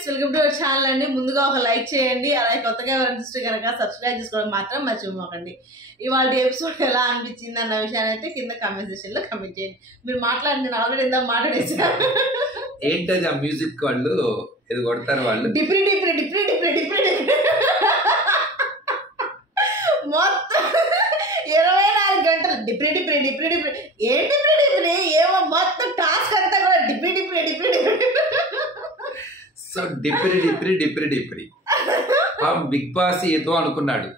Friends, welcome to our channel అండి. ముందుగా ఒక లైక్ చేయండి, అలాగే కొత్తగా ఎవరైనా కనుక సబ్స్క్రైబ్ చేసుకోవడం మాత్రం మర్చిపోకండి. ఇవాళ ఎపిసోడ్ ఎలా అనిపించింది అన్న విషయాన్ని అయితే కింద కామెంట్ సెక్షన్ లో కామెంట్ చేయండి. మీరు మాట్లాడి నేను ఆల్రెడీ ఇందా మాట్లాడేసాను. ఏంటది ఆ మ్యూజిక్ వాళ్ళు ఏదో కొడతారు వాళ్ళు డిప్రీ డిప్రీ డిప్రీ డిప్రీ డిప్రీ మొత్తం 24 గంటలు డిప్రీ డిప్రీ డిప్రీ డిప్రీ ఏ డిప్రీ డిప్రీ ఏమో మొత్తం టాస్క్ అంతా కూడా డిప్రీ డిప్రీ డిప్రీ డిప్రీ. సో డిప్రీ డిప్రీ డిప్రీ డిప్రీ బిగ్ బాస్ ఏదో అనుకున్నాడు,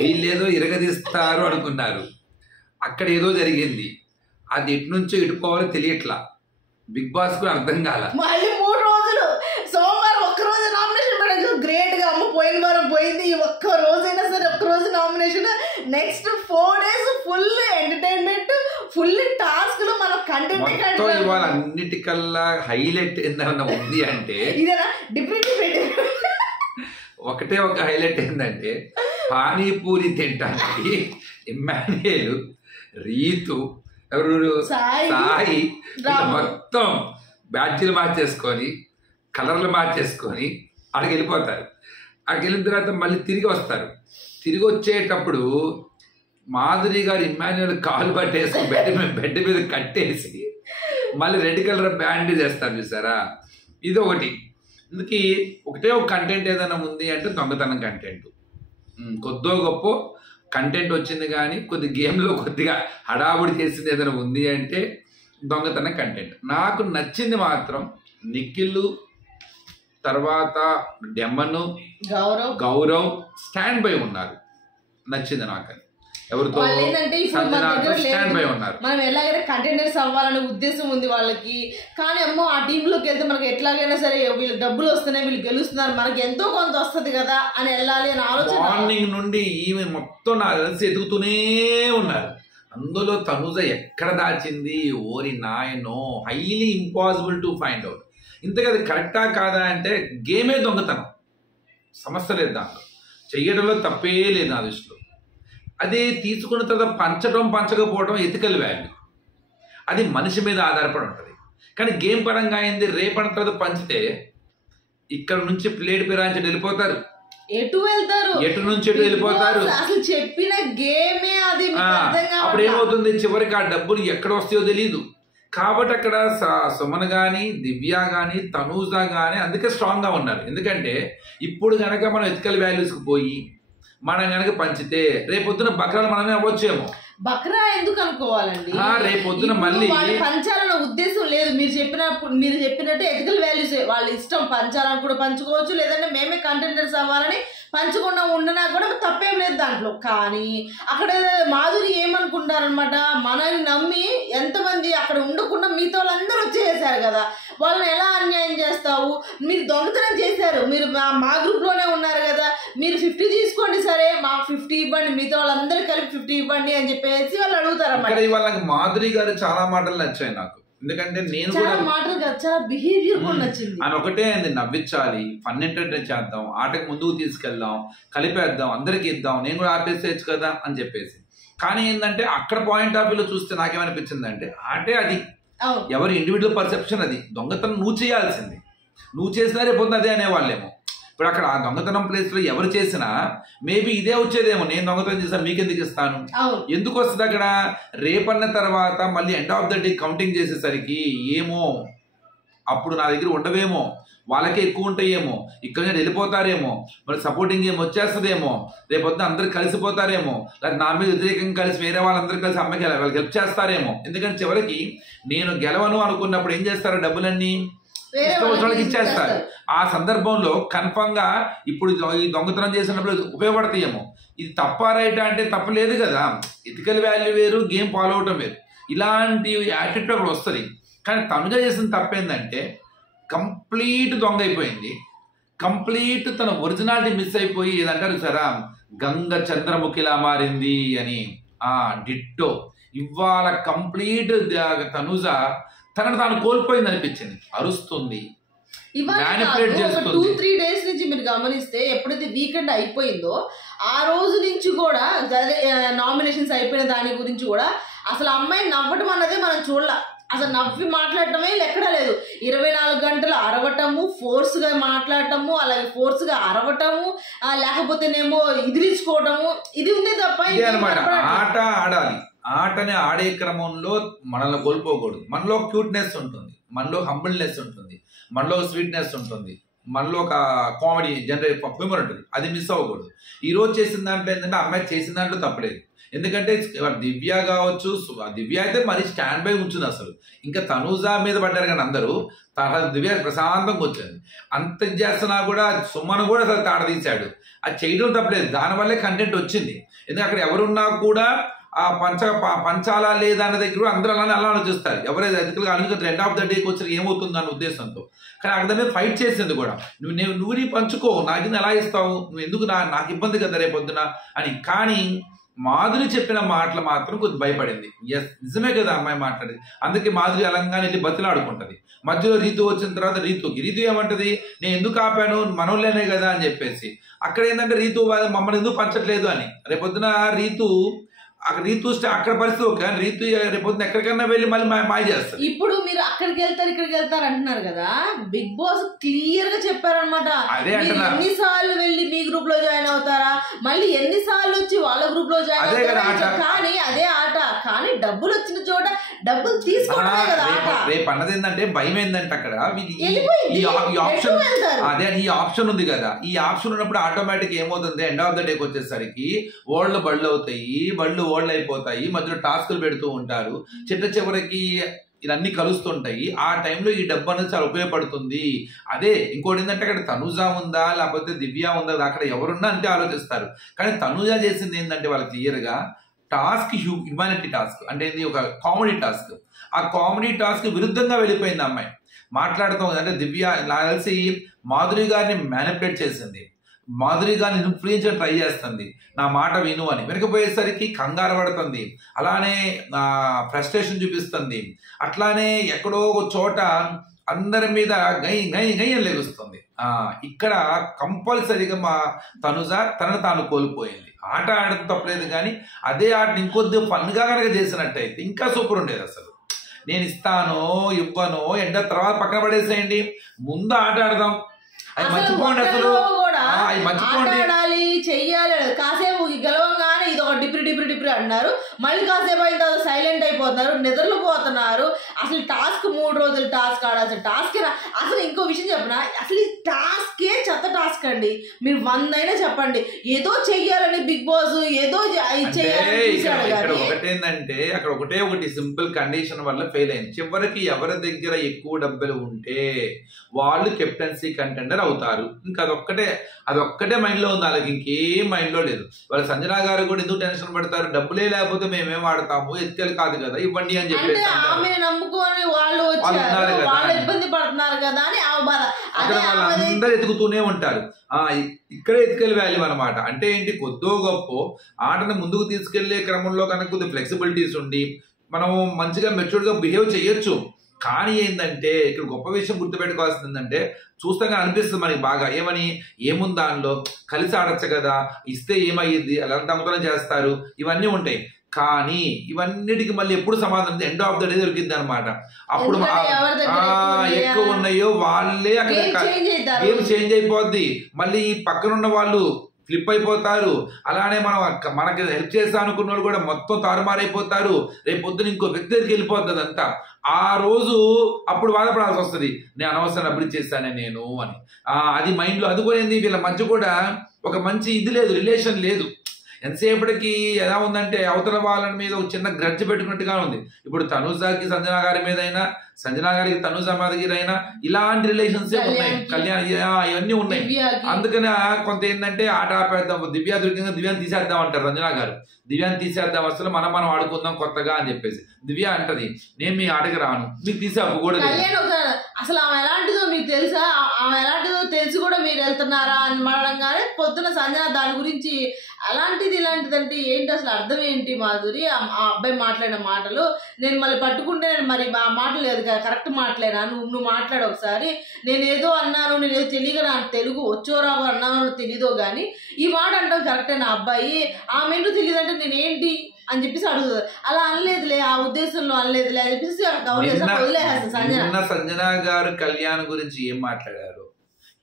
వీళ్ళేదో ఇరగదీస్తారు అనుకున్నారు. అక్కడ ఏదో జరిగింది, అది ఎటు నుంచో ఇటుకోవాలో తెలియట్లా. బిగ్ బాస్ కూడా అర్థం కాల. మళ్ళీ 3 రోజులు, సోమవారం ఒక్కరోజు నామినేషన్ పెట్టారు. గ్రేట్ గా అమ్మ పోయిన వారం పోయింది, ఈ ఒక్క రోజైనా సరే ఒక్కరోజు nomination. Next 4 days full entertainment, full టాస్క్లు, మన కంటెంట్. ఇవాళ అన్నిటికల్లా హైలైట్ ఏందన్నా ఉంది అంటే ఇదేనా డిఫరెంట్ ఒకటే ఒక హైలైట్ ఏంటంటే పానీపూరి తింటానికి ఇమ్మాన్యుయేల్, రీతు, ఎవరు సాయి మొత్తం బ్యాడ్జీలు మార్చేసుకొని కలర్లు మార్చేసుకొని అక్కడికి వెళ్ళిపోతారు. అక్కడికి వెళ్ళిన తర్వాత మళ్ళీ తిరిగి వస్తారు. తిరిగి వచ్చేటప్పుడు మాధురి గారు ఇమ్మాన్యుయేల్ కాలు పట్టేసి బెడ్ మీద కట్టేసి మళ్ళీ రెడ్ కలర్ బ్యాండేజ్ వేస్తారు చూసారా. ఇది ఒకటి. ఇందుకు ఒకటే ఒక కంటెంట్ ఏదైనా ఉంది అంటే దొంగతనం కంటెంట్. కొద్దో గొప్ప కంటెంట్ వచ్చింది, కానీ కొద్ది గేమ్లో కొద్దిగా హడావుడి చేసింది ఏదైనా ఉంది అంటే దొంగతనం కంటెంట్. నాకు నచ్చింది మాత్రం నిఖిల్, తర్వాత డెమను, గౌరవ్ స్టాండ్ బై ఉన్నారు. నచ్చింది నాకు. ఎవరితో స్టాండ్ బై ఉన్నారు. మనం ఎలాగైనా కంటెండర్స్ అవ్వాలనే ఉద్దేశం ఉంది వాళ్ళకి. కానీ అమ్మో ఆ టీంలోకి వెళ్తే మనకి ఎట్లాగైనా సరే వీళ్ళు డబ్బులు వస్తున్నాయి, వీళ్ళు గెలుస్తున్నారు, మనకి ఎంతో కొంత వస్తుంది కదా అని వెళ్ళాలి అని ఆలోచన. మార్నింగ్ నుండి ఈమె మొత్తం నాకు తెలిసి ఎదుగుతూనే ఉన్నారు. అందులో తనుజ ఎక్కడ దాచింది, ఓరి నాయనో, highly impossible to find out. ఇంతగా అది కరెక్టా కాదా అంటే గేమే దొంగతనం, సమస్య లేదు దాంట్లో, చెయ్యడంలో తప్పే లేదు నా దృష్టిలో. అది తీసుకున్న తర్వాత పంచడం పంచకపోవడం ఎథికల్ వాల్యూ, అది మనిషి మీద ఆధారపడి ఉంటుంది. కానీ గేమ్ పరంగా అయింది, రేపటి తర్వాత పంచితే ఇక్కడ నుంచి ప్లేట్ పిరాంచి వెళ్ళిపోతారు, ఎటు వెళ్తారు, ఎటు నుంచి ఎటు వెళ్ళిపోతారు. అసలు చెప్పిన గేమే అది. అప్పుడు ఏమవుతుంది, చివరికి ఆ డబ్బులు ఎక్కడ వస్తాయో తెలియదు. కాబట్టి అక్కడ సుమన్ కానీ, దివ్య కానీ, తనూజ కానీ అందుకే స్ట్రాంగ్గా ఉన్నారు. ఎందుకంటే ఇప్పుడు కనుక మనం ఎథికల్ వాల్యూస్కి పోయి మనం కనుక పంచితే రేపొద్దున బక్రాలు మనమే అవ్వచ్చేమో. బక్రా ఎందుకు అనుకోవాలండి, రేపొద్దున మళ్ళీ పంచాలన్న ఉద్దేశం లేదు. మీరు చెప్పినట్టు ఎథికల్ వాల్యూస్ వాళ్ళ ఇష్టం, పంచాలని కూడా పంచుకోవచ్చు, లేదంటే మేమే కంటెంటర్స్ అవ్వాలని పంచకుండా ఉండనా కూడా తప్పేం లేదు దాంట్లో. కానీ అక్కడ మాధురి ఏమనుకుంటారనమాట, మనల్ని నమ్మి ఎంతమంది అక్కడ ఉండకుండా మిగతా వాళ్ళందరూ వచ్చేసారు కదా, వాళ్ళని ఎలా అన్యాయం చేస్తావు, మీరు దొంగతనం చేశారు, మీరు మా గ్రూప్లోనే ఉన్నారు కదా, మీరు 50 తీసుకోండి, సరే మాకు 50 ఇవ్వండి, మిగతా వాళ్ళందరూ కలిపి 50 ఇవ్వండి అని చెప్పేసి వాళ్ళు అడుగుతారన్నమాట. వాళ్ళకి మాధురి గారు చాలా మాటలు నచ్చాయి నాకు. ఎందుకంటే నేను కూడా మాటలు కాదు, చాలా బిహేవియర్ కూడా నచ్చింది. అని ఒకటే నవ్వించాలి, ఫన్ ఎంటర్టైన్ చేద్దాం, ఆటకు ముందుకు తీసుకెళ్దాం, కలిపేద్దాం, అందరికి ఇద్దాం, నేను కూడా ఆపేసేయచ్చు కదా అని చెప్పేసి. కానీ ఏంటంటే అక్కడ పాయింట్ ఆఫ్ వ్యూలో చూస్తే నాకేమనిపించింది అంటే ఆటే అది ఎవరి ఇండివిజువల్ పర్సెప్షన్. అది దొంగతనం నువ్వు చేయాల్సింది, నువ్వు చేసినా రేపు అదే అనేవాళ్ళేమో. ఇప్పుడు అక్కడ ఆ దొంగతనం ప్లేస్ లో ఎవరు చేసినా మేబీ ఇదే వచ్చేదేమో, నేను దొంగతనం చేస్తాను మీకెందుకు ఇస్తాను, ఎందుకు వస్తుంది అక్కడ. రేపన్న తర్వాత మళ్ళీ end of the day counting చేసేసరికి ఏమో అప్పుడు నా దగ్గర ఉండవేమో, వాళ్ళకే ఎక్కువ ఉంటాయేమో, ఇక్కడ నుంచి వెళ్ళిపోతారేమో, మరి సపోర్టింగ్ ఏమో వచ్చేస్తుందేమో, రేపొద్దున అందరు కలిసిపోతారేమో, లేదా నా మీద వ్యతిరేకంగా కలిసి వేరే వాళ్ళందరూ కలిసి అమ్మకి వాళ్ళకి హెల్ప్ చేస్తారేమో. ఎందుకంటే చివరికి నేను గెలవను అనుకున్నప్పుడు ఏం చేస్తారు, డబ్బులన్నీ వాళ్ళకి ఇచ్చేస్తారు. ఆ సందర్భంలో కన్ఫర్మ్ గా ఇప్పుడు ఈ దొంగతనం చేసినప్పుడు ఉపయోగపడతాయేమో. ఇది తప్ప రైట్ అంటే తప్పలేదు కదా, ఎథికల్ వాల్యూ వేరు, గేమ్ ఫాలో అవటం వేరు, ఇలాంటి యాటిట్యూడ్ అక్కడ వస్తుంది. కానీ తనుజ చేసిన తప్పేందంటే కంప్లీట్ దొంగ అయిపోయింది, కంప్లీట్ తన ఒరిజినాలిటీ మిస్ అయిపోయి ఏదంటారు సరా గంగ చంద్రముఖిలా మారింది అని. డిట్టో ఇవాళ కంప్లీట్ తనుజ తనను తాను కోల్పోయింది అనిపించింది, అరుస్తుంది, మ్యానిపులేట్ చేస్తుంది. 2-3 days నుంచి మీరు గమనిస్తే ఎప్పుడైతే వీకెండ్ అయిపోయిందో ఆ రోజు నుంచి కూడా నామినేషన్స్ అయిపోయిన దాని గురించి కూడా అసలు అమ్మాయి నవ్వటం అన్నదే మనం చూడాల. అసలు నవ్వి మాట్లాడటమే ఎక్కడా లేదు. 24 గంటలు అరవటము, ఫోర్స్గా మాట్లాడటము, అలాగే ఫోర్స్గా అరవటము, లేకపోతేనేమో ఇదిరించుకోవటము, ఇది ఉంది తప్ప అనమాట. ఆట ఆడాలి, ఆటని ఆడే క్రమంలో మనల్ని కోల్పోకూడదు. మనలో క్యూట్నెస్ ఉంటుంది, మనలో హంబుల్నెస్ ఉంటుంది, మనలో స్వీట్నెస్ ఉంటుంది, మనలో ఒక కామెడీ జనరేట్ హ్యూమర్ ఉంటుంది. అది మిస్ అవ్వకూడదు. ఈ రోజు చేసిన దాంట్లో ఏంటంటే అమ్మాయి చేసిన దాంట్లో తప్పలేదు. ఎందుకంటే దివ్య కావచ్చు, దివ్య అయితే మరి స్టాండ్ బై ఉంచుంది. అసలు ఇంకా తనూజ మీద పడ్డారు కానీ అందరూ, దివ్య ప్రశాంతంగా వచ్చింది. అంత చేస్తున్నా కూడా సుమను కూడా అసలు తాడ తీశాడు. అది చేయడం తప్పలేదు, దానివల్లే కంటెంట్ వచ్చింది. ఎందుకంటే అక్కడ ఎవరున్నా కూడా ఆ పంచాలా లేదా అన్న దగ్గర అందరూ అలానే అలా ఆలోచిస్తారు. ఎవరైతే ఎదుగులుగా అనుకుంటారు ఎండ్ ఆఫ్ ద డేకి వచ్చి ఏమవుతుంది అన్న ఉద్దేశంతో. కానీ అక్కడ మీద ఫైట్ చేసింది కూడా, నువ్వు నీ పంచుకో, నాకు ఎలా ఇస్తావు, నువ్వు ఎందుకు నాకు ఇబ్బంది కదా రేపొద్దున అని. కానీ మాధురి చెప్పిన మాటలు మాత్రం కొద్ది భయపడింది. ఎస్, నిజమే కదా అమ్మాయి మాట్లాడేది. అందుకే మాధురి అలంగానే వెళ్ళి బతిలాడుకుంటది. మధ్యలో రీతు వచ్చిన తర్వాత రీతు ఏమంటది, నేను ఎందుకు ఆపాను, మనోళ్ళనే కదా అని చెప్పేసి. అక్కడ ఏంటంటే రీతు మమ్మల్ని ఎందుకు పంచట్లేదు అని. రేపొద్దున రీతు అక్కడ పరిస్థితి ఓకే, రీతు రేపొద్దున ఎక్కడికైనా వెళ్ళి మళ్ళీ మాయ చేస్తారు. ఇప్పుడు మీరు అక్కడికి వెళ్తారు ఇక్కడికి వెళ్తారు అంటున్నారు కదా, బిగ్ బాస్ క్లియర్ గా చెప్పారనమాట. ఎన్నిసార్లు వెళ్ళి మీ గ్రూప్ లో జాయిన్ అవుతారా, మళ్ళీ ఎన్నిసార్లు వచ్చి వాళ్ళ గ్రూప్ లో జాయిన్ అవుతారా, కానీ అదే ఆట. కానీ డబ్బులు వచ్చిన చోట డబ్బులు తీసుకోవడమే కదా ఆట. రేపు అన్నది ఏంటంటే భయం ఏంటంటే అక్కడ అదే ఈ ఆప్షన్ ఉంది కదా, ఈ ఆప్షన్ ఉన్నప్పుడు ఆటోమేటిక్ ఏమవుతుంది, ఎండ్ ఆఫ్ ద డేకి వచ్చేసరికి బళ్ళు అవుతాయి, ఓల్డ్ అయిపోతాయి, మధ్యలో టాస్కులు పెడుతూ ఉంటారు, చివరికి ఇవన్నీ కలుస్తుంటాయి. ఆ టైంలో ఈ డబ్బు అనేది చాలా ఉపయోగపడుతుంది. అదే ఇంకోటి ఏంటంటే అక్కడ తనుజ ఉందా లేకపోతే దివ్య ఉందా, అక్కడ ఎవరున్నా అంటే ఆలోచిస్తారు. కానీ తనుజ చేసింది ఏంటంటే వాళ్ళు క్లియర్గా టాస్క్ హ్యూమానిటీ టాస్క్ అంటే ఇది ఒక కామెడీ టాస్క్. ఆ కామెడీ టాస్క్ విరుద్ధంగా వెళ్ళిపోయింది అమ్మాయి మాట్లాడుతూ. అంటే దివ్య నాకు తెలిసి మాధురి గారిని మ్యానిపులేట్ చేసింది, మాధురి గారిని ఇన్ఫ్లుయెన్స్ ట్రై చేస్తుంది, నా మాట విను అని. వెనకపోయేసరికి కంగారు పడుతుంది, అలానే ఫ్రస్ట్రేషన్ చూపిస్తుంది, అట్లానే ఎక్కడో ఒక చోట అందరి మీద గై గై గై అని లెగుస్తుంది. ఇక్కడ కంపల్సరీగా మా తనుజ తనను తాను కోల్పోయింది. ఆట ఆడడం తప్పలేదు, కానీ అదే ఆటని ఇంకొద్ది ఫన్గా కనుక చేసినట్టయితే ఇంకా సూపర్ ఉండేది. అసలు నేను ఇస్తాను ఇవ్వను ఎండ తర్వాత పక్కన పడేసేయండి, ముందు ఆట ఆడదాం. అది మర్చిపోండి, అసలు అది మర్చిపోండి. చెయ్యాలి కాసేపు గెలవంగానే ఇది ఒక డిప్రి అన్నారు, మళ్ళీ కాసేపు అయిన తర్వాత సైలెంట్ అయిపోతున్నారు, నిద్రలు పోతున్నారు. అసలు టాస్క్ 3 రోజులు టాస్క్ ఆడాల్సిన టాస్క్. అసలు ఇంకో విషయం చెప్పనా, అసలు ఈ టాస్కే చెత్త టాస్క్ అండి. మీరు 100 అయినా చెప్పండి, ఏదో చెయ్యాలని బిగ్ బాస్ ఏదో ఇక్కడ ఒకటేందంటే అక్కడ ఒకటి సింపుల్ కండిషన్ వల్ల ఫెయిల్ అయింది. చివరికి ఎవరి దగ్గర ఎక్కువ డబ్బులు ఉంటే వాళ్ళు కెప్టెన్సీ కంటెండర్ అవుతారు. ఇంకా అదొక్కటే మైండ్ లో ఉంది, అలాగే ఇంకేం మైండ్ లో లేదు. వాళ్ళ సంజన గారు కూడా ఎందుకు టెన్షన్ పడతారు, డబ్బులే లేకపోతే మేమేం ఆడతాము, ఎత్తుకెళ్ళి కాదు కదా ఇవ్వండి అని చెప్పేసి నమ్ముకొని వాళ్ళు ఇబ్బంది పడుతున్నారు కదా అని అక్కడ వాళ్ళందరూ ఎతుకుతూనే ఉంటారు. ఇక్కడే ఎత్తుకెళ్ళి వాల్యూ అనమాట. అంటే ఏంటి, కొద్దో గొప్ప ఆటను ముందుకు తీసుకెళ్లే క్రమంలో కనుక కొద్ది ఫ్లెక్సిబిలిటీస్ ఉండి మనము మంచిగా మెచ్యూర్డ్ గా బిహేవ్ చేయొచ్చు. కానీ ఏంటంటే ఇక్కడ గొప్ప విషయం గుర్తుపెట్టుకోవాల్సింది ఏంటంటే, చూస్తాగా అనిపిస్తుంది మనకి బాగా, ఏముంది దానిలో, కలిసి ఆడచ్చు కదా, ఇస్తే ఏమయ్యింది, అలా దొంగతనం చేస్తారు, ఇవన్నీ ఉంటాయి. కానీ ఇవన్నిటికి మళ్ళీ ఎప్పుడు సమాధానం ఎండ్ ఆఫ్ ద డే దొరికింది అనమాట. అప్పుడు ఎక్కువ ఉన్నాయో వాళ్ళే అక్కడ గేమ్ చేంజ్ అయిపోద్ది, మళ్ళీ పక్కనున్న వాళ్ళు ఫ్లిప్ అయిపోతారు. అలానే మనకి హెల్ప్ చేస్తా అనుకున్న వాళ్ళు కూడా మొత్తం తారుమారైపోతారు. రేపు పొద్దున ఇంకో వ్యక్తి దగ్గరికి వెళ్ళిపోతుంది అంతా. ఆ రోజు అప్పుడు బాధపడాల్సి వస్తుంది, నేను అనవసరం అభివృద్ధి చేస్తానే నేను అని. అది మైండ్లో అందుకోనేది. వీళ్ళ మధ్య కూడా ఒక మంచి ఇది లేదు, రిలేషన్ లేదు. ఎంతసేపటికి ఎలా ఉందంటే అవతల వాళ్ళ మీద ఒక చిన్న గ్రడ్జ్ పెట్టుకున్నట్టుగా ఉంది. ఇప్పుడు తనుజాకి సంజన గారి మీద అయినా, సంజన గారికి తనుజ మాధగిరి అయినా ఇలాంటి రిలేషన్స్ ఉన్నాయి, కళ్యాణ్ ఇవన్నీ ఉన్నాయి. అందుకని కొంత ఏంటంటే ఆట ఆపేద్దాం, దివ్య దొరికిందా దివ్యాన్ని తీసేద్దాం అంటారు సంజన గారు. దివ్యాన్ని తీసేద్దాం, అసలు మనం ఆడుకుందాం కొత్తగా అని చెప్పేసి. దివ్య అంటది, నేను మీ ఆటకి రాను, మీకు తీసే అవ్వకూడదు. అసలు ఆమె ఎలాంటిదో మీకు తెలుసా, ఆమె ఎలాంటిదో తెలిసి కూడా మీరు వెళ్తున్నారా అని మాట్లాడంగానే పొద్దున సంజన దాని గురించి అలాంటిది ఇలాంటిదంటే ఏంటి, అసలు అర్థం ఏంటి మాధురి, ఆ అబ్బాయి మాట్లాడిన మాటలు నేను మళ్ళీ పట్టుకుంటే మరి ఆ మాటలు లేదు కరెక్ట్ మాట్లాడినా, నువ్వు మాట్లాడు ఒకసారి, నేనేదో అన్నాను, నేనేదో తెలియక నాకు తెలుగు వచ్చోరావు అన్నానో తెలీదో కానీ ఈ మాట అంటావు కరెక్టే. నా అబ్బాయి ఆమె ఏంటో తెలియదంటే నేనేంటి అని చెప్పేసి అడుగుతుంది. అలా అనలేదులే, ఆ ఉద్దేశంలో అనలేదులే అని చెప్పేసి వదిలేస్తుంది సంజన. సంజన గారు కళ్యాణ్ గురించి ఏం మాట్లాడారు,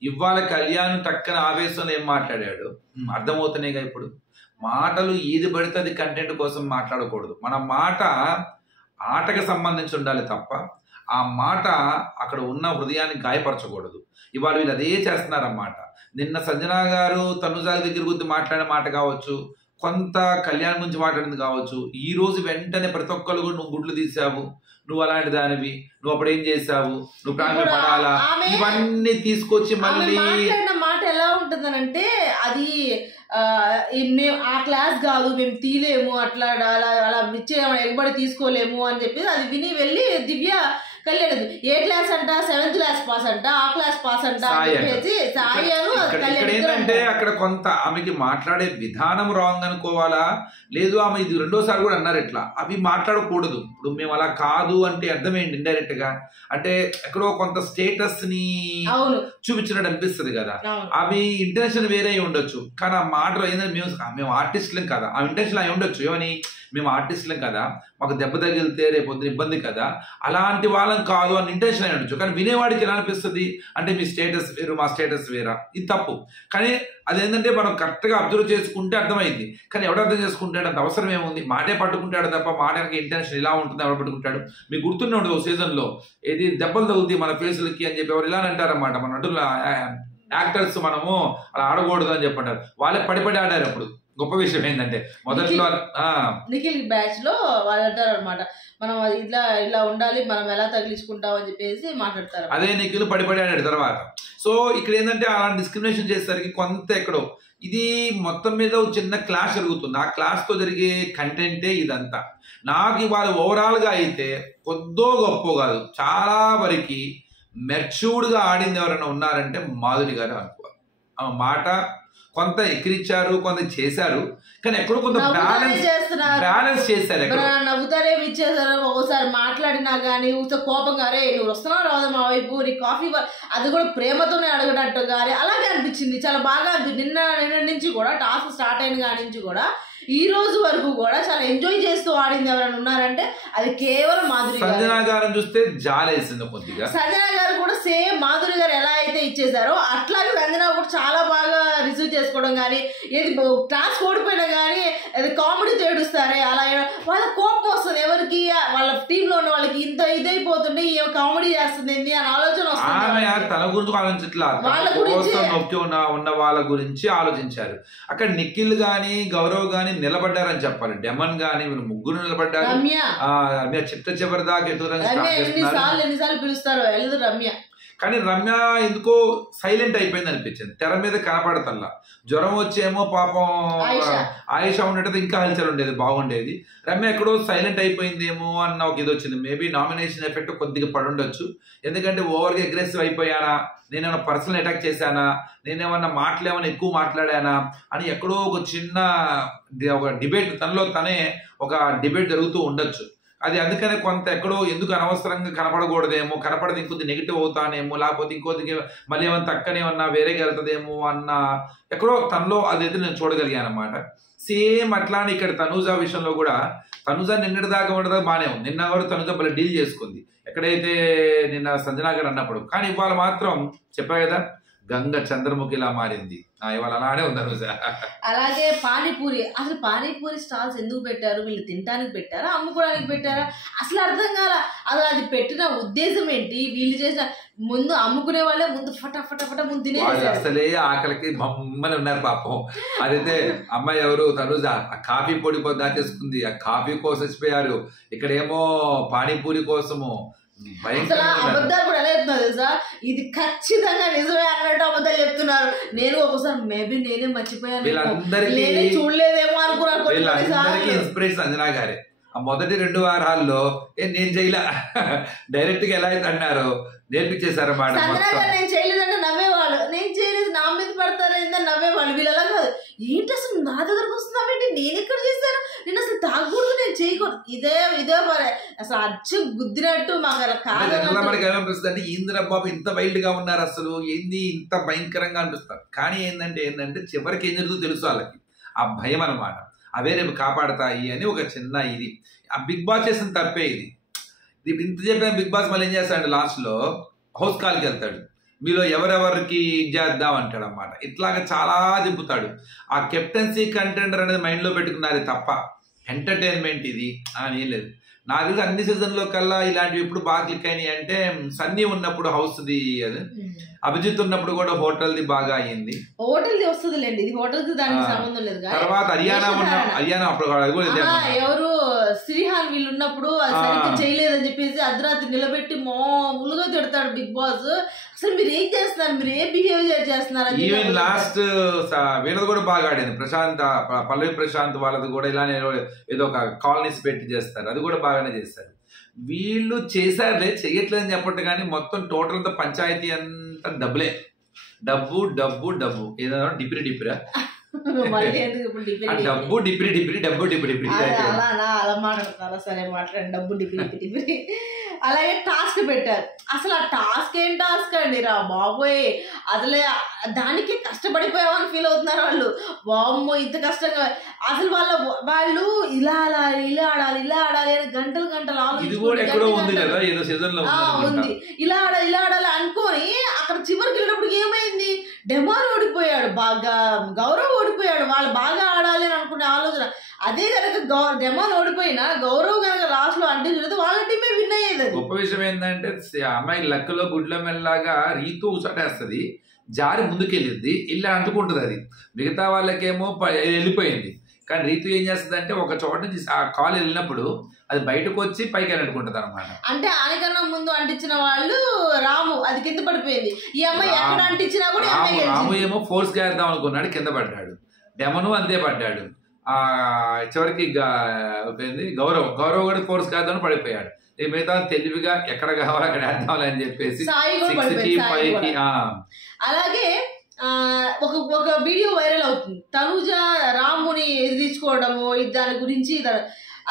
ఇవాళ కళ్యాణ్ టక్కన ఆవేశంలో ఏం మాట్లాడాడు అర్థమవుతున్నాయిగా. ఇప్పుడు మాటలు ఏది పడితే అది కంటెంట్ కోసం మాట్లాడకూడదు. మన మాట ఆటకు సంబంధించి ఉండాలి తప్ప ఆ మాట అక్కడ ఉన్న హృదయాన్ని గాయపరచకూడదు. ఇవాళ వీళ్ళు అదే చేస్తున్నారన్నమాట. నిన్న సంజన గారు తనుజా దగ్గర గురించి మాట్లాడిన మాట కావచ్చు, కొంత కళ్యాణ్ గురించి మాట్లాడింది కావచ్చు, ఈ రోజు వెంటనే ప్రతి ఒక్కరు కూడా నువ్వు గుడ్లు తీసావు, నువ్వు అలాంటి దానివి, నువ్వు అప్పుడు ఏం చేసావు, నువ్వు ప్రాణాలు పడాలా, ఇవన్నీ తీసుకొచ్చి మళ్ళీ మాట్లాడిన మాట ఎలా ఉంటుందనంటే అది మేము ఆ క్లాస్ కాదు, మేము తీలేము, అట్లా అలా అలా ఎగబడి తీసుకోలేము అని చెప్పి అది విని వెళ్ళి దివ్య కళ్యాణ్ ఏ క్లాస్ అంట 7th క్లాస్ పాస్ అంట, ఆ క్లాస్ పాస్ అంట ఏంటంటే అక్కడ కొంత ఆమెకి మాట్లాడే విధానం రాంగ్ అనుకోవాలా, లేదు ఆమె ఇది రెండోసారి కూడా అన్నారు ఇట్లా, అవి మాట్లాడకూడదు. ఇప్పుడు మేము అలా కాదు అంటే అర్థం ఏంటి, ఇండైరెక్ట్ గా అంటే ఎక్కడో కొంత స్టేటస్ ని చూపించినట్టు అనిపిస్తుంది కదా. అవి ఇంటెన్షన్ వేరే ఉండొచ్చు, కానీ ఆ మాటలు ఏంటంటే మేము ఆర్టిస్టులం కదా, ఆ ఇంటెన్షన్ అయి ఉండొచ్చు. ఏమని మేము ఆర్టిస్టులం కదా, మాకు దెబ్బ తగిలితే రేపు ఇబ్బంది కదా, అలాంటి వాళ్ళం కాదు అని ఇంటెన్షన్ అయి ఉండొచ్చు. కానీ వినేవాడికి ఎలా అనిపిస్తుంది అంటే మీ స్టేటస్ వేరు మా స్టేటస్ వేరా, ఇది తప్పు. కానీ అదేంటంటే మనం కరెక్ట్గా అబ్జర్వ్ చేసుకుంటే అర్థమైంది. కానీ ఎవడు అర్థం చేసుకుంటాడు, అంత అవసరం ఏముంది, మాటే పట్టుకుంటాడు తప్ప మాటకి ఇంటెన్షన్ ఇలా ఉంటుంది ఎవరు పట్టుకుంటాడు. మీకు గుర్తునే ఉండదు సీజన్లో ఏది దెబ్బలు తగులుతాయి మన ఫేసులకి అని చెప్పి ఎవరు ఇలా అంటారన్నమాట. మన నటుల యాక్టర్స్ మనము అలా ఆడకూడదు అని చెప్పంటారు, వాళ్ళే పడిపడి ఆడారు. అప్పుడు గొప్ప విషయం ఏంటంటే మొదట్లో నిఖిల్ బ్యాచ్ లో వాళ్ళు అంటారు అనమాట, మనం ఇట్లా ఇలా ఉండాలి, మనం ఎలా తగిలించుకుంటాం అని చెప్పేసి మాట్లాడతారు. అదే నిఖిల్ పడిపడి ఆడాడు తర్వాత. సో ఇక్కడ ఏంటంటే అలా డిస్క్రిమినేషన్ చేసేసరికి కొంత ఎక్కడో ఇది మొత్తం మీద చిన్న క్లాష్ జరుగుతుంది. ఆ క్లాష్ తో జరిగే కంటెంటే ఇదంతా. నాకు ఇవాళ ఓవరాల్ గా అయితే కొద్దో గొప్ప కాదు, చాలా వరకు మెచ్యూర్డ్ గా ఆడింది ఎవరైనా ఉన్నారంటే మాధురి గారు అనుకోవాలి. ఆమె మాట కొంత ఎక్కిరిచ్చారు, కొంత చేశారు, కానీ ఎక్కడో కొంత బ్యాలెన్స్ చేశారు. నవ్వుతారే ఇచ్చేసారు. ఒకసారి మాట్లాడినా గానీ కోపంగా అరే నువ్వు వస్తున్నావు రాదు మా వైపు, నీ కాఫీ అది కూడా ప్రేమతోనే అడగనట్టు గానీ అలాగే అనిపించింది. చాలా బాగా నిన్న నుంచి కూడా టాస్క్ స్టార్ట్ అయిన కాడి నుంచి కూడా ఈ రోజు వరకు కూడా చాలా ఎంజాయ్ చేస్తూ ఆడింది ఎవరైనా ఉన్నారంటే అది కేవలం మాధురి గారు. సంజన గారిని చూస్తే జాలేసింది కొద్దిగా. సంజన గారు కూడా సేమ్ మాధురి గారు ఎలా అయితే ఇచ్చేసారో అట్లాగే సంజన కూడా చాలా బాగా రిసీవ్ చేసుకోవడం కానీ, ఏది క్లాస్ ఓడిపోయినా కానీ అది కామెడీ చేడుస్తారే అలా వాళ్ళ కోపం వస్తుంది. ఎవరికి వాళ్ళ టీమ్ లో ఉన్న వాళ్ళకి ఇంత ఇదైపోతుంటే కామెడీ చేస్తుంది అని ఆలోచన వస్తుంది. తన గురించి ఆలోచించట్లా, వాళ్ళ గురించి ఉన్న వాళ్ళ గురించి ఆలోచించారు. అక్కడ నిఖిల్ గాని గౌరవ్ గాని నిలబడ్డారని చెప్పాలి. డెమన్ గాని వీళ్ళు ముగ్గురు నిలబడ్డారు. రమ్య చిట్ట చివరి దాకా ఎన్నిసార్లు పిలుస్తారు రమ్య. కానీ రమ్య ఎందుకో సైలెంట్ అయిపోయింది అనిపించింది, తెర మీద కనపడతల్లా. జ్వరం వచ్చేమో పాపం ఆయిషా ఉండేది ఇంకా హల్చల్ ఉండేది, బాగుండేది. రమ్య ఎక్కడో సైలెంట్ అయిపోయిందేమో అన్న ఒక ఇది వచ్చింది. మేబీ నామినేషన్ ఎఫెక్ట్ కొద్దిగా పడుండొచ్చు. ఎందుకంటే ఓవర్గా అగ్రెసివ్ అయిపోయానా, నేనేమన్నా పర్సనల్ అటాక్ చేశానా, నేనేమన్నా మాటలేమన్నా ఎక్కువ మాట్లాడానా అని ఎక్కడో ఒక చిన్న ఒక డిబేట్ తనలో తనే ఒక డిబేట్ జరుగుతూ ఉండొచ్చు. అది అందుకనే కొంత ఎక్కడో ఎందుకు అనవసరంగా కనపడకూడదేమో, కనపడదు ఇంకొద్ది నెగిటివ్ అవుతానేమో, లేకపోతే ఇంకొద్ది మళ్ళీ ఏమైనా తక్కనేమన్నా వేరేగా వెళ్తుందేమో అన్న ఎక్కడో తనలో అదైతే నేను చూడగలిగాను అనమాట. సేమ్ అట్లానే ఇక్కడ తనుజా విషయంలో కూడా తనుజా నిన్నటి దాకా ఉండదా బాగానే ఉంది. నిన్న కూడా తనుజా మళ్ళీ డీల్ చేసుకుంది ఎక్కడైతే నిన్న సంజనా గారు అన్నప్పుడు. కానీ ఇవాళ మాత్రం చెప్పా కదా గంగ చంద్రముఖిలా మారింది. ఇవాళ అలానే ఉంది అనుజ. అలాగే పానీపూరి, అసలు పానీపూరి స్టాల్స్ ఎందుకు పెట్టారు, వీళ్ళు తినడానికి పెట్టారా అమ్ముకోవడానికి పెట్టారా అసలు అర్థం కాల. అసలు అది పెట్టిన ఉద్దేశం ఏంటి, వీళ్ళు చేసిన ముందు అమ్ముకునే వాళ్ళే ముందు ఫటాఫట ముందు తినేది. అసలే ఆకలికి మమ్మల్ని ఉన్నారు పాపం. అదైతే అమ్మాయి ఎవరు తనుజ ఆ కాఫీ పొడి దాచేసుకుంది, ఆ కాఫీ కోసం వచ్చిపోయారు. ఇక్కడేమో పానీపూరి కోసము అసలు అబద్ధాలు కూడా ఎలా చెప్తున్నారు తెలుసా, ఇది ఖచ్చితంగా నిజమే అన్నట్టు అబద్ధాలు చెప్తున్నారు. నేను ఒకసారి మేబీ నేనే మర్చిపోయాను, నేనే చూడలేదేమో అనుకున్నాను. వీళ్ళందరికీ ఇన్స్పిరేషన్ సంజనా గారే. ఆ మొదటి 2 వారాల్లో నేను చేయలే, డైరెక్ట్ గా ఎలా అయితే అన్నారో నేర్పించేశారు అన్నమాట. నేను చేయలేదంటే నవ్వేవాళ్ళు, నేను చేయలేదు నా మీద పడతారు ఏంటని నవ్వేవాళ్ళు. వీళ్ళు అలా కాదు, ఏంటి అసలు నా దగ్గరకు వస్తున్నావేంటి, నేను ఎక్కడ చేశాను, నేను అసలు తాగకూడదు, నేను చేయకూడదు, ఇదే మరి అసలు అచ్చు గుద్దినట్టు మాకు అలా కాదు. మనకి ఏమనిపిస్తుంది అంటే ఇంద్ర బాబు ఇంత వైల్డ్ గా ఉన్నారు, అసలు ఏంది ఇంత భయంకరంగా అనిపిస్తారు. కానీ ఏంటంటే చివరికి ఏం జరుగుతుందో తెలుసు వాళ్ళకి, ఆ భయం అనమాట. అవే రేపు కాపాడతాయి అని ఒక చిన్న ఇది. ఆ బిగ్ బాస్ చేసిన తప్పే ఇది. ఇంత చెప్పిన బిగ్ బాస్ మళ్ళీ ఏం చేస్తాడు, లాస్ట్లో హౌస్ కాల్కి వెళ్తాడు, మీలో ఎవరెవరికి చేద్దాం అంటాడు అన్నమాట. ఇట్లాగా చాలా దింపుతాడు. ఆ కెప్టెన్సీ కంటెండర్ అనేది మైండ్లో పెట్టుకున్నారే తప్ప ఎంటర్టైన్మెంట్ ఇది అని లేదు. నాకు తెలిసి అన్ని సీజన్లో కల్లా ఇలాంటివి ఇప్పుడు బాగా క్లిక్ అయినాయి అంటే సన్నీ ఉన్నప్పుడు హౌస్ది, అది అభిజిత్ ఉన్నప్పుడు కూడా హోటల్ది బాగా అయ్యింది. హోటల్ది వస్తుందిలేండి, ఇది హోటల్కి దానికి సంబంధం లేదు. తర్వాత హర్యానా అప్పుడు ఎవరు శ్రీహాన్ వీళ్ళు ఉన్నప్పుడు అది సరిగ్గా చేయలేదని చెప్పేసి అర్ధరాత్రి నిలబెట్టి మామూలుగా తిడతాడు బిగ్ బాస్. అసలు మీరు ఏం చేస్తున్నారు, మీరు ఏ బిహేవియర్ చేస్తున్నారు. ఈవెన్ లాస్ట్ వీళ్ళది కూడా బాగా ఆడింది, పల్లవి ప్రశాంత్ వాళ్ళది కూడా ఇలానే ఏదో ఒక కాలనీస్ పెట్టి చేస్తారు, అది కూడా బాగానే చేస్తారు. వీళ్ళు చేశారులే, చెయ్యట్లేదని చెప్పట్టు కానీ మొత్తం టోటల్తో పంచాయతీ అంతా డబ్బులే, డబ్బు డబ్బు డబ్బు. ఏదో డిప్పిరా డబ్బు డిప్పిరి అలా మాట్లాడుతున్నారు. సరే మాట్లాడండి, డబ్బు డిప్పిరి. అలాగే టాస్క్ పెట్టారు. అసలు ఆ టాస్క్ ఏం టాస్క్ అండి రా బాబోయ్, అసలే దానికి కష్టపడిపోయామని ఫీల్ అవుతున్నారు వాళ్ళు. వామ్మో ఇంత కష్టంగా, అసలు వాళ్ళు ఇలా ఆడాలి అని గంటలు ఉంది. ఇలా ఆడాలి అనుకొని అక్కడ చివరికి వెళ్ళినప్పుడు ఏమైంది, డెమాన్ ఓడిపోయాడు, బాగా గౌరవ్ ఓడిపోయాడు. వాళ్ళు బాగా ఆడాలి అని అనుకునే ఆలోచన. అదే కనుక డెమాన్ ఓడిపోయినా గౌరవ్ కనుక లాస్ట్ లో అంటే వాళ్ళ టీమే విన్ అయ్యేది. గొప్ప విషయం ఏంటంటే అమ్మాయి లక్కలో గుడ్ల మెల్లగా రీతు ఉసటేస్తుంది, జారి ముందుకెళ్ళింది, ఇలా అంటుకుంటుంది. అది మిగతా వాళ్ళకేమో వెళ్ళిపోయింది. కానీ రీతు ఏం చేస్తుంది అంటే ఒక చోట నుంచి ఆ కాల్ వెళ్ళినప్పుడు అది బయటకు వచ్చి పైకి వెళ్ళట్టుకుంటది అనమాట. అంటే ఆయనకన్నా ముందు అంటించిన వాళ్ళు రాము, అది కింద పడిపోయింది. ఈ అమ్మాయి ఎక్కడ అంటించినా కూడా రాము ఏమో ఫోర్స్ గా వేద్దాం అనుకున్నాడు, కింద పడ్డాడు. డెమను అంతే పడ్డాడు. చివరికి గౌరవ్ కూడా ఫోర్స్ కాదని పడిపోయాడు. మిగతా తెలివిగా ఎక్కడ కావాలి అక్కడ వేద్దాం అని చెప్పేసి అలాగే ఒక వీడియో వైరల్ అవుతుంది, తనుజ రాముని ఎదిరించుకోవడము దాని గురించి.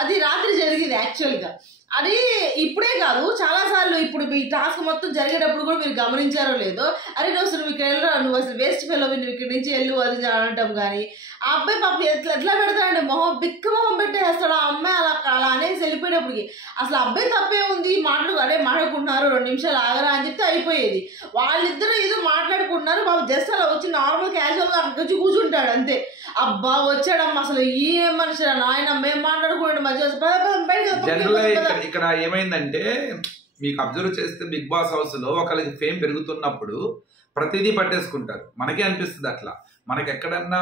అది రాత్రి జరిగింది యాక్చువల్గా. అది ఇప్పుడే కాదు, చాలా సార్లు ఇప్పుడు ఈ టాస్క్ మొత్తం జరిగేటప్పుడు కూడా మీరు గమనించారో లేదో, అరే నువ్వు అసలు మీకు వెళ్ళరా, నువ్వు అసలు వేస్ట్ ఫెలో, నువ్వు ఇక్కడి నుంచి వెళ్ళు అది అంటాం. కానీ ఆ అబ్బాయి పాప ఎట్లా పెడతాడండి, బిక్క మొహం పెట్టేస్తాడు. ఆ అమ్మాయి అలా అనేసి వెళ్ళిపోయేటప్పటికి అసలు అబ్బాయి తప్పే ఉంది, మాట్లాడుకుంటున్నారు, 2 నిమిషాలు ఆగరా అని చెప్తే అయిపోయేది. వాళ్ళిద్దరూ ఏదో మాట్లాడుకుంటున్నారు, బాబు జస్ట్ అలా వచ్చి నార్మల్ క్యాజువల్గా అక్కడికి వచ్చి కూర్చుంటాడు అంతే. అబ్బా వచ్చాడమ్మా, అసలు ఏం మనిషి నాయన, మేము మాట్లాడుకున్నాడు మధ్య. ఇక్కడ ఏమైందంటే మీకు అబ్జర్వ్ చేస్తే బిగ్ బాస్ హౌస్ లో ఒకరికి ఫేమ్ పెరుగుతున్నప్పుడు ప్రతిదీ పట్టేసుకుంటారు. మనకే అనిపిస్తుంది అట్లా. మనకి ఎక్కడన్నా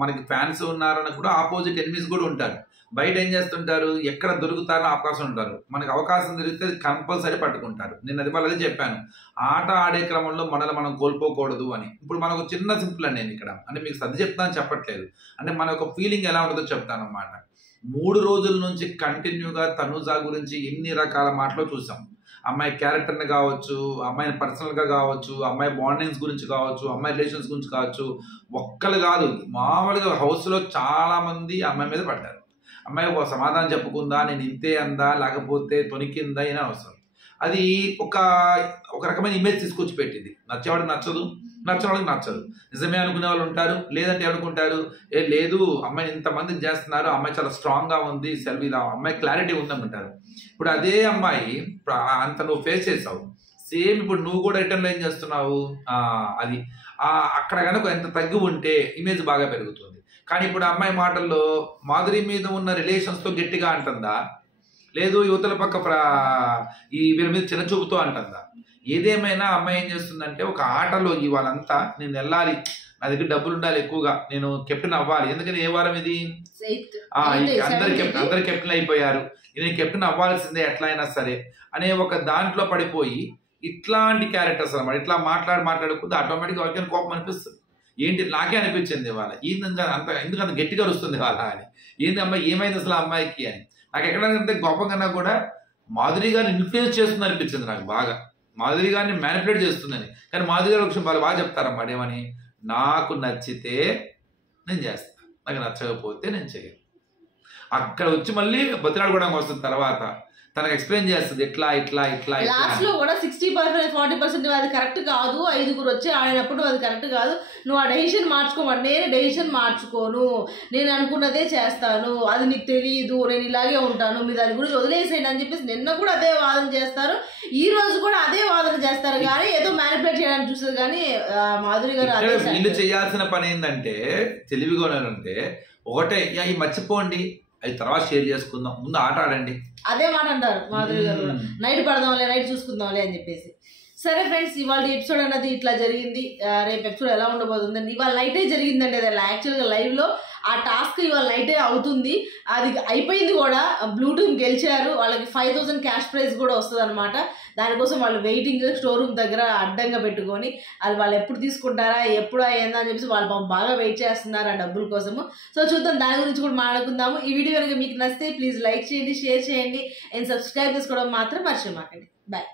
మనకి ఫ్యాన్స్ ఉన్నారని కూడా ఆపోజిట్ ఎనిమీస్ కూడా ఉంటారు. బయట ఏం చేస్తుంటారు, ఎక్కడ దొరుకుతారని అవకాశం ఉంటారు. మనకి అవకాశం దొరికితే కంపల్సరీ పట్టుకుంటారు. నేను అది వాళ్ళది చెప్పాను, ఆట ఆడే క్రమంలో మనల్ని మనం కోల్పోకూడదు అని. ఇప్పుడు మనకు చిన్న సింపుల్ అండి, నేను ఇక్కడ అంటే మీకు సర్ది చెప్తాను చెప్పట్లేదు, అంటే మన ఒక ఫీలింగ్ ఎలా ఉంటుందో చెప్తాను అన్నమాట. 3 రోజుల నుంచి కంటిన్యూగా తనుజ గురించి ఎన్ని రకాల మాటలు చూసాం. అమ్మాయి క్యారెక్టర్ని కావచ్చు, అమ్మాయిని పర్సనల్గా కావచ్చు, అమ్మాయి బాండింగ్స్ గురించి కావచ్చు, అమ్మాయి రిలేషన్స్ గురించి కావచ్చు. ఒక్కరు కాదు, మామూలుగా హౌస్లో చాలామంది అమ్మాయి మీద పడ్డారు. అమ్మాయి ఒక సమాధానం చెప్పుకుందా, నేను ఇంతే అందా, లేకపోతే తొనికిందా అని అవసరం. అది ఒక రకమైన ఇమేజ్ తీసుకొచ్చి పెట్టింది. నచ్చేవాడికి నచ్చదు, నచ్చిన వాళ్ళకి నచ్చదు. నిజమే అనుకునే వాళ్ళు ఉంటారు, లేదంటే అనుకుంటారు లేదు అమ్మాయి ఇంతమంది చేస్తున్నారు, అమ్మాయి చాలా స్ట్రాంగ్గా ఉంది, ఇలా అమ్మాయి క్లారిటీ ఉందనుకుంటారు. ఇప్పుడు అదే అమ్మాయి అంత నువ్వు ఫేస్ చేసావు, సేమ్ ఇప్పుడు నువ్వు కూడా రిటర్న్ ఏం చేస్తున్నావు, అది అక్కడ కనుక ఎంత తగ్గి ఉంటే ఇమేజ్ బాగా పెరుగుతుంది. కానీ ఇప్పుడు అమ్మాయి మాటల్లో మాధురి మీద ఉన్న రిలేషన్స్తో గట్టిగా అంటుందా, లేదు యువతల పక్క ఈ వీళ్ళ మీద చిన్న చూపుతో అంటుందా? ఏదేమైనా అమ్మాయి ఏం చేస్తుందంటే ఒక ఆటలో ఇవాళంతా నేను వెళ్ళాలి, నా దగ్గర డబ్బులు ఉండాలి ఎక్కువగా, నేను కెప్టెన్ అవ్వాలి. ఎందుకని ఏ వారం ఇది, అందరు కెప్టెన్ అయిపోయారు, నేను కెప్టెన్ అవ్వాల్సిందే ఎట్లా అయినా సరే అనే ఒక దాంట్లో పడిపోయి ఇట్లాంటి క్యారెక్టర్స్ అన్నమాట. ఇట్లా మాట్లాడుకుంటే ఆటోమేటిక్గా వాళ్ళకి కోపం అనిపిస్తుంది. ఏంటి నాకే అనిపించింది వాళ్ళ ఎందుకంత గట్టిగా వస్తుంది వాళ్ళ అని, ఏంది అమ్మాయి ఏమైంది అసలు అమ్మాయికి అని. నాకు ఎక్కడంటే గొప్పకన్నా కూడా మాధురి గారిని ఇన్ఫ్లుయెన్స్ చేస్తుంది అనిపించింది నాకు బాగా. మాధురి గారిని మ్యానిపులేట్ చేస్తుందని. కానీ మాధురి గారి విషయం వాళ్ళు బాగా చెప్తారన్నమాట, ఏమని, నాకు నచ్చితే నేను చేస్తాను, నాకు నచ్చకపోతే నేను చేయను. అక్కడ వచ్చి మళ్ళీ బతిలాడుకోవడానికి వస్తుంది. తర్వాత తనకు ఎక్స్ప్లెయిన్ చేస్తుంది ఇట్లా ఇట్లా ఇట్లా లాస్ట్ లో కూడా 60% 40% అది కరెక్ట్ కాదు, 5 వచ్చి ఆడినప్పుడు అది కరెక్ట్ కాదు, నువ్వు ఆ డెసిషన్ మార్చుకోమని. నేను డెసిషన్ మార్చుకోను, నేను అనుకున్నదే చేస్తాను, అది నీకు తెలియదు, నేను ఇలాగే ఉంటాను, మీరు దాని గురించి వదిలేసేయండి అని చెప్పేసి నిన్న కూడా అదే వాదన చేస్తారు, ఈ రోజు కూడా అదే వాదన చేస్తారు. కానీ ఏదో మ్యానిపులేట్ చేయడానికి చూస్తారు. కానీ మాధురి గారు అదే వీళ్ళు చేయాల్సిన పని ఏంటంటే తెలివిగా ఉన్నారంటే ఒకటే, ఈ మర్చిపోండి, అది తర్వాత షేర్ చేసుకుందాం, ముందు ఆట ఆడండి, అదే మాట అంటారు మాధురి గారు. నైట్ పడదాంలే, నైట్ చూసుకుందాంలే అని చెప్పేసి. సరే ఫ్రెండ్స్, ఇవాళ ఎపిసోడ్ అన్నది ఇట్లా జరిగింది. రేపు ఎపిసోడ్ ఎలా ఉండబోతుందండి. ఇవాళ నైటే జరిగిందండి అది యాక్చువల్గా లైవ్లో. ఆ టాస్క్ ఇవాళ నైటే అవుతుంది, అది అయిపోయింది కూడా. బ్లూ టీమ్ గెలిచారు, వాళ్ళకి 5000 క్యాష్ ప్రైజ్ కూడా వస్తుంది అనమాట. దానికోసం వాళ్ళు వెయిటింగ్ స్టోర్ రూమ్ దగ్గర అడ్డంగా పెట్టుకొని వాళ్ళు ఎప్పుడు తీసుకుంటారా, ఎప్పుడు అయ్యిందా అని చెప్పేసి వాళ్ళు బాగా వెయిట్ చేస్తున్నారు ఆ డబ్బుల కోసము. సో చూద్దాం, దాని గురించి కూడా మాట్లాడుకుందాము. ఈ వీడియో కనుక మీకు నచ్చితే ప్లీజ్ లైక్ చేయండి, షేర్ చేయండి అండ్ సబ్స్క్రైబ్ చేసుకోవడం మాత్రం మర్చిపోకండి. బాయ్.